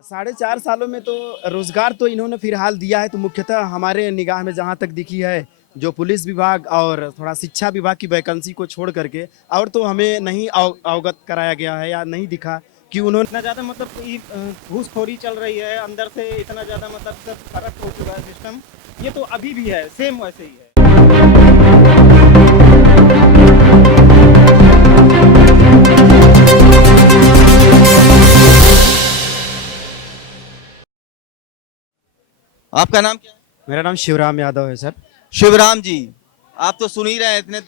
4.5 सालों में तो रोजगार तो इन्होंने फिलहाल दिया है, तो मुख्यतः हमारे निगाह में जहाँ तक दिखी है, जो पुलिस विभाग और थोड़ा शिक्षा विभाग की वैकेंसी को छोड़ करके और तो हमें नहीं अवगत कराया गया है या नहीं दिखा कि उन्होंने इतना ज़्यादा मतलब घूसखोरी चल रही है अंदर से, इतना ज़्यादा मतलब सब करप्ट हो चुका है सिस्टम। ये तो अभी भी है, सेम वैसे ही है। आपका नाम क्या है? मेरा नाम शिवराम यादव है सर। शिवराम जी, आप तो सुन ही रहे हैं,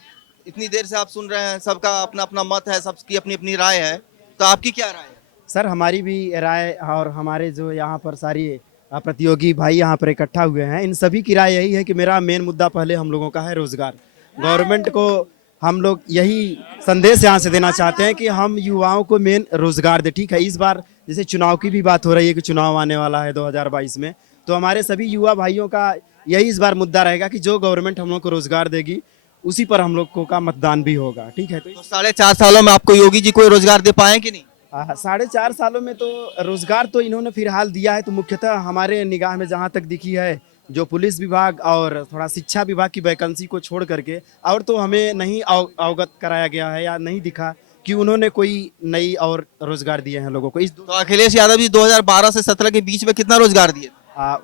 इतनी देर से आप सुन रहे हैं, सबका अपना अपना मत है, सबकी अपनी अपनी राय है, तो आपकी क्या राय है? सर हमारी भी राय और हमारे जो यहाँ पर सारी प्रतियोगी भाई यहाँ पर इकट्ठा हुए हैं, इन सभी की राय यही है कि मेरा मेन मुद्दा पहले हम लोगों का है रोजगार। गवर्नमेंट को हम लोग यही संदेश यहाँ से देना चाहते हैं कि हम युवाओं को मेन रोजगार दे। ठीक है, इस बार जैसे चुनाव की भी बात हो रही है कि चुनाव आने वाला है 2022 में, तो हमारे सभी युवा भाइयों का यही इस बार मुद्दा रहेगा कि जो गवर्नमेंट हम लोग को रोजगार देगी उसी पर हम लोग को का मतदान भी होगा। ठीक है, तो तो 4.5 सालों में आपको योगी जी कोई रोजगार दे पाए कि नहीं? 4.5 सालों में तो रोजगार तो इन्होंने फिलहाल दिया है, तो मुख्यतः हमारे निगाह में जहाँ तक दिखी है, जो पुलिस विभाग और थोड़ा शिक्षा विभाग की वैकेंसी को छोड़ करके और तो हमें नहीं अवगत कराया गया है या नहीं दिखा कि उन्होंने कोई नई और रोजगार दिए हैं लोगों को। तो अखिलेश यादव जी 2012 से 17 के बीच में कितना रोजगार दिए?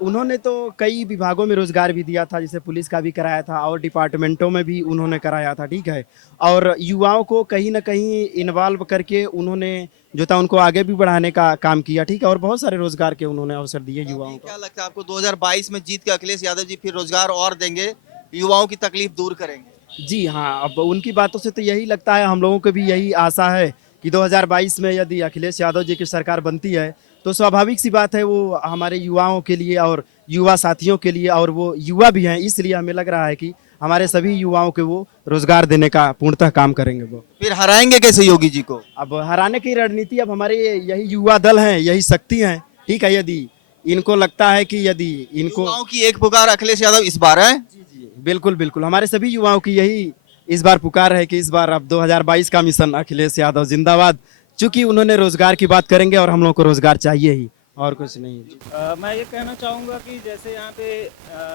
उन्होंने तो कई विभागों में रोजगार भी दिया था, जैसे पुलिस का भी कराया था और डिपार्टमेंटों में भी उन्होंने कराया था। ठीक है, और युवाओं को कहीं ना कहीं इन्वॉल्व करके उन्होंने जो था उनको आगे भी बढ़ाने का काम किया। ठीक है, और बहुत सारे रोजगार के उन्होंने अवसर दिए युवाओं को। क्या लगता है आपको 2022 में जीत के अखिलेश यादव जी फिर रोजगार और देंगे, युवाओं की तकलीफ दूर करेंगे? जी हाँ, अब उनकी बातों से तो यही लगता है, हम लोगों को भी यही आशा है कि 2022 में यदि अखिलेश यादव जी की सरकार बनती है तो स्वाभाविक सी बात है वो हमारे युवाओं के लिए और युवा साथियों के लिए, और वो युवा भी हैं इसलिए हमें लग रहा है कि हमारे सभी युवाओं को वो रोजगार देने का पूर्णतः काम करेंगे वो। फिर हराएंगे कैसे योगी जी को? अब हराने की रणनीति अब हमारे यही युवा दल हैं, यही शक्ति हैं। ठीक है, यदि इनको लगता है कि यदि इनको युवाओं की एक पुकार अखिलेश यादव इस बार है। जी जी बिल्कुल बिल्कुल, हमारे सभी युवाओं की यही इस बार पुकार है कि इस बार अब 2022 का मिशन अखिलेश यादव जिंदाबाद, चूंकि उन्होंने रोजगार की बात करेंगे और हम लोग को रोजगार चाहिए ही और कुछ नहीं। मैं ये कहना चाहूँगा कि जैसे यहाँ पे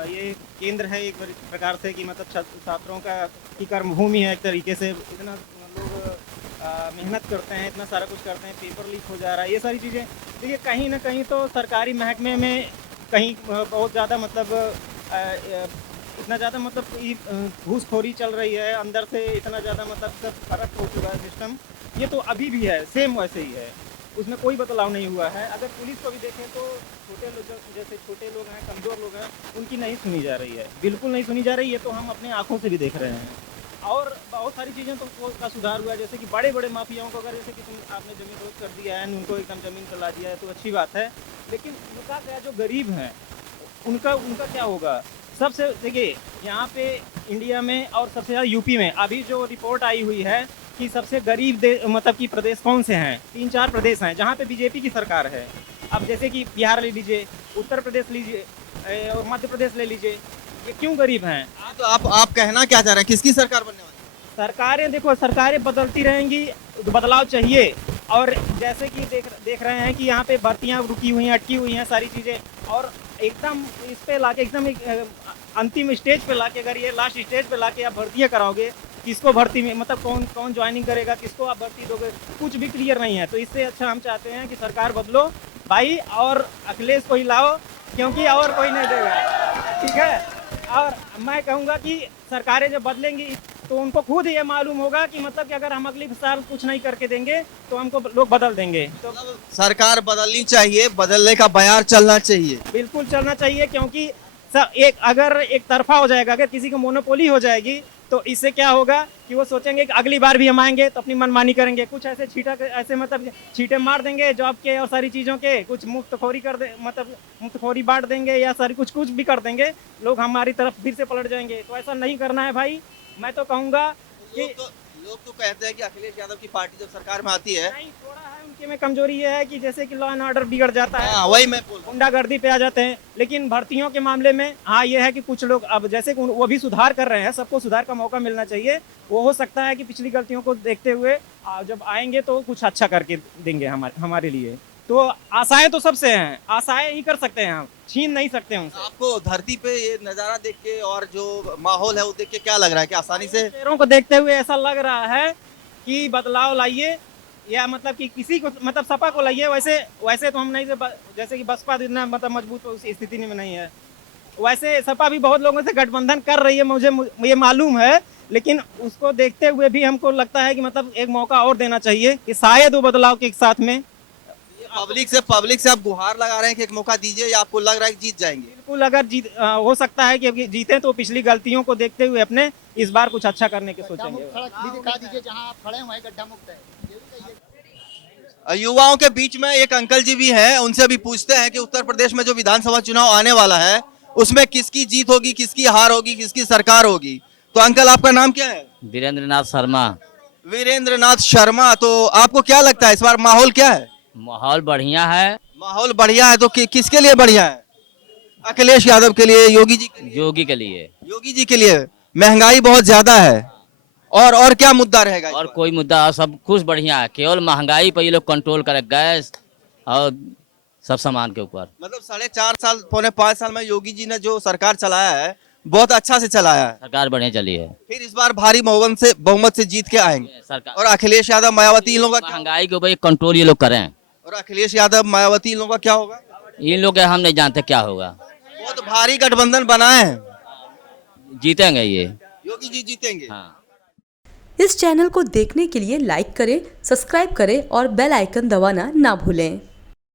ये केंद्र है एक प्रकार से कि मतलब छात्रों का की कर्मभूमि है एक तरीके से। इतना लोग मेहनत करते हैं, इतना सारा कुछ करते हैं, पेपर लीक हो जा रहा है, ये सारी चीज़ें। देखिए कहीं ना कहीं तो सरकारी महकमे में कहीं बहुत ज़्यादा मतलब इतना ज़्यादा मतलब घूसखोरी चल रही है अंदर से, इतना ज़्यादा मतलब सब करप्ट हो चुका है सिस्टम। ये तो अभी भी है, सेम वैसे ही है, उसमें कोई बदलाव नहीं हुआ है। अगर पुलिस को भी देखें तो छोटे लोग, जैसे छोटे लोग हैं, कमज़ोर लोग हैं, उनकी नहीं सुनी जा रही है, बिल्कुल नहीं सुनी जा रही है। तो हम अपने आंखों से भी देख रहे हैं। और बहुत सारी चीज़ें तो का सुधार हुआ है, जैसे कि बड़े बड़े माफियाओं को अगर जैसे कि आपने ज़मीन रोक कर दिया है, उनको एकदम ज़मीन पर ला दिया है, तो अच्छी बात है। लेकिन उनका क्या, जो गरीब हैं उनका उनका क्या होगा? सबसे देखिए यहाँ पे इंडिया में और सबसे ज़्यादा यूपी में अभी जो रिपोर्ट आई हुई है कि सबसे गरीब मतलब कि प्रदेश कौन से हैं, 3-4 प्रदेश हैं जहाँ पे बीजेपी की सरकार है। अब जैसे कि बिहार ले लीजिए, उत्तर प्रदेश लीजिए और मध्य प्रदेश ले लीजिए, ये क्यों गरीब हैं? तो आप कहना क्या चाह रहे हैं, किसकी सरकार बनने वाली सरकारें देखो, सरकारें बदलती रहेंगी, तो बदलाव चाहिए। और जैसे कि देख रहे हैं कि यहाँ पे भर्तियाँ रुकी हुई हैं, अटकी हुई हैं सारी चीज़ें, और एकदम इस पे लाके एकदम अंतिम स्टेज पे लाके, अगर ये लास्ट स्टेज पे लाके आप भर्तियाँ कराओगे, किसको भर्ती में मतलब कौन कौन ज्वाइनिंग करेगा, किसको आप भर्ती दोगे, कुछ भी क्लियर नहीं है। तो इससे अच्छा हम चाहते हैं कि सरकार बदलो भाई, और अखिलेश को ही लाओ, क्योंकि और कोई नहीं देगा। ठीक है, और मैं कहूँगा कि सरकारें जब बदलेंगी तो उनको खुद ये मालूम होगा कि मतलब कि अगर हम अगली साल कुछ नहीं करके देंगे तो हमको लोग बदल देंगे। तो सरकार बदलनी चाहिए, बदलने का बयार चलना चाहिए। बिल्कुल चलना चाहिए, क्योंकि एक अगर एक तरफा हो जाएगा, अगर किसी को मोनोपोली हो जाएगी, तो इससे क्या होगा कि वो सोचेंगे कि अगली बार भी हम आएंगे तो अपनी मनमानी करेंगे, कुछ ऐसे ऐसे मतलब छींटे मार देंगे जॉब के और सारी चीज़ों के, कुछ मुफ्तखोरी कर दे, मतलब मुफ्तखोरी बांट देंगे या सारी कुछ कुछ भी कर देंगे, लोग हमारी तरफ फिर से पलट जाएंगे। तो ऐसा नहीं करना है भाई। मैं तो कहूँगा कि लोग तो कहते हैं कि अखिलेश यादव की पार्टी जब सरकार में आती है, नहीं, थोड़ा है उनके में कमजोरी ये है कि जैसे कि लॉ एंड ऑर्डर बिगड़ जाता है, हाँ वही मैं बोल रहा हूँ। गुंडागर्दी पे आ जाते हैं। लेकिन भर्तियों के मामले में हाँ ये है कि कुछ लोग अब जैसे कि वो भी सुधार कर रहे हैं, सबको सुधार का मौका मिलना चाहिए। वो हो सकता है कि पिछली गलतियों को देखते हुए जब आएंगे तो कुछ अच्छा करके देंगे हमारे लिए। तो आशाएं तो सबसे हैं, आशाएं ही कर सकते हैं, हम छीन नहीं सकते हैं उनसे। आपको धरती पे ये नज़ारा देख के और जो माहौल है वो देख के क्या लग रहा है कि आसानी से शेरों को देखते हुए ऐसा लग रहा है कि बदलाव लाइए, या मतलब कि किसी को मतलब सपा को लाइए। वैसे वैसे तो हम नहीं, जैसे कि बसपा इतना मतलब मजबूत उस स्थिति में नहीं है, वैसे सपा भी बहुत लोगों से गठबंधन कर रही है, मुझे ये मालूम है। लेकिन उसको देखते हुए भी हमको लगता है कि मतलब एक मौका और देना चाहिए कि शायद वो बदलाव के साथ में। पब्लिक से आप गुहार लगा रहे हैं कि एक मौका दीजिए, या आपको लग रहा है कि जीत जाएंगे? बिल्कुल, अगर हो सकता है कि जीते तो पिछली गलतियों को देखते हुए अपने इस बार कुछ अच्छा करने की सोचेंगे। सड़क भी दिखा दीजिए जहाँ आप खड़े हुए हैं, गड्ढा मुक्त है। युवाओं के बीच में एक अंकल जी भी हैं, उनसे भी पूछते हैं कि उत्तर प्रदेश में जो विधानसभा चुनाव आने वाला है उसमें किसकी जीत होगी, किसकी हार होगी, किसकी सरकार होगी। तो अंकल आपका नाम क्या है? वीरेंद्र नाथ शर्मा। वीरेंद्र नाथ शर्मा। तो आपको क्या लगता है इस बार माहौल क्या है? माहौल बढ़िया है। माहौल बढ़िया है तो किसके लिए बढ़िया है? अखिलेश यादव के लिए, योगी जी के लिए? योगी के लिए। योगी जी के लिए। महंगाई बहुत ज्यादा है, और क्या मुद्दा रहेगा इस और बार? कोई मुद्दा, सब कुछ बढ़िया है, केवल महंगाई पर ये लोग कंट्रोल करे, गैस और सब सामान के ऊपर। मतलब 4.5 साल, 4.5 साल में योगी जी ने जो सरकार चलाया है बहुत अच्छा से चलाया है। सरकार बढ़िया चली है। फिर इस बार भारी बहुमत से जीत के आएंगे। सरकार और अखिलेश यादव मायावती इन लोगों का क्या? महंगाई के ऊपर एक कंट्रोल ये लोग करें। और अखिलेश यादव मायावती इन लोगों का क्या होगा? इन लोग के हम नहीं जानते क्या होगा। बहुत भारी गठबंधन बनाए हैं, जीतेंगे ये। योगी जी जीतेंगे। हाँ। इस चैनल को देखने के लिए लाइक करें, सब्सक्राइब करें और बेल आइकन दबाना ना भूलें।